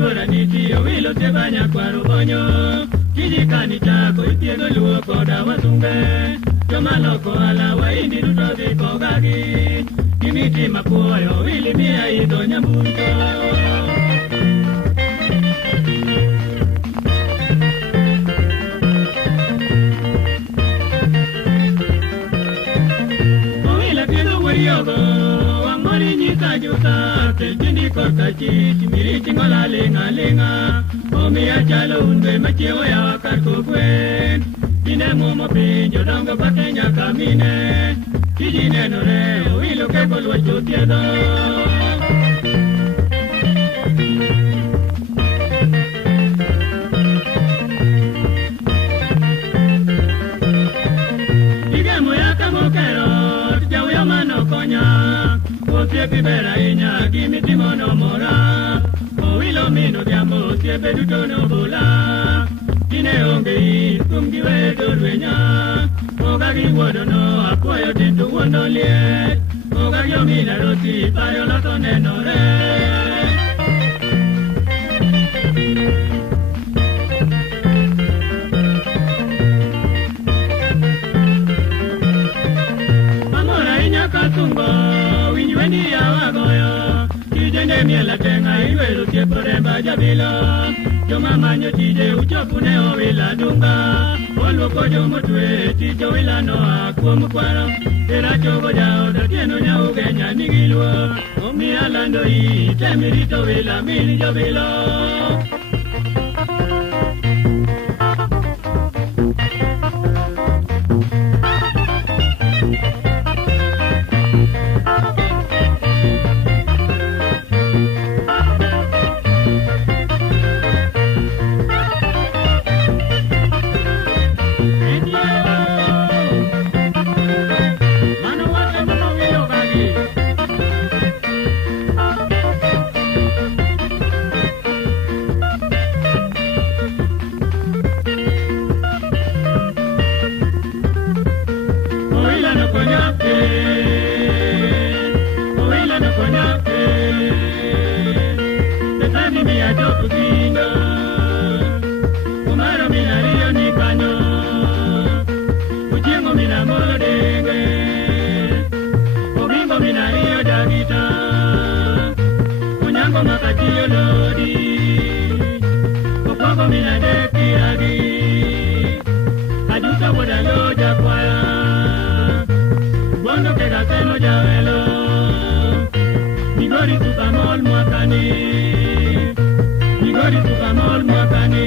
Iwara niti owilo tebanya kwaro bonyo Kijikani chako itiego luo koda wasunge Joma loko ala wa indi duto dhiko gagi Kimiti mapuoyo wili miya idho nyambuto Owila kendo wariogo Wangmori nyika juta Teljindi korka chich Miri chingola linga linga Omiya chalo unbe machiewo ya wakar kokwen Kine mumo pinjo dongo pake nyaka mine Kiji nenore owilo keko luocho tiedo Igemo ya kamokero Jawyo mano konya Osie kibera inya Gimitimo no mora Owilo mino diambo Siepe duto no bola Kine onge kum giwe dorwenya Oga giwodo no apoyo tinto wondo liet Oga giomina roti payo loto nenore Amora inya katungo Winyweni ya wagoyo Kijende miela tenga iwelo tiepore jabilo Joma manyo tije uchopune owila dunga Olwoko jomo twe tije owila noa kuom kwaro Tera chogo jao da tieno nyauge nyanigilwo Omiya lando i temirito wila mili jobilo Makatiyo lodi Okongo mina deki agi Ajuta woda loja kwaya Bondo kega seno jawelo Migori tukamol mwakani Migori tukamol mwakani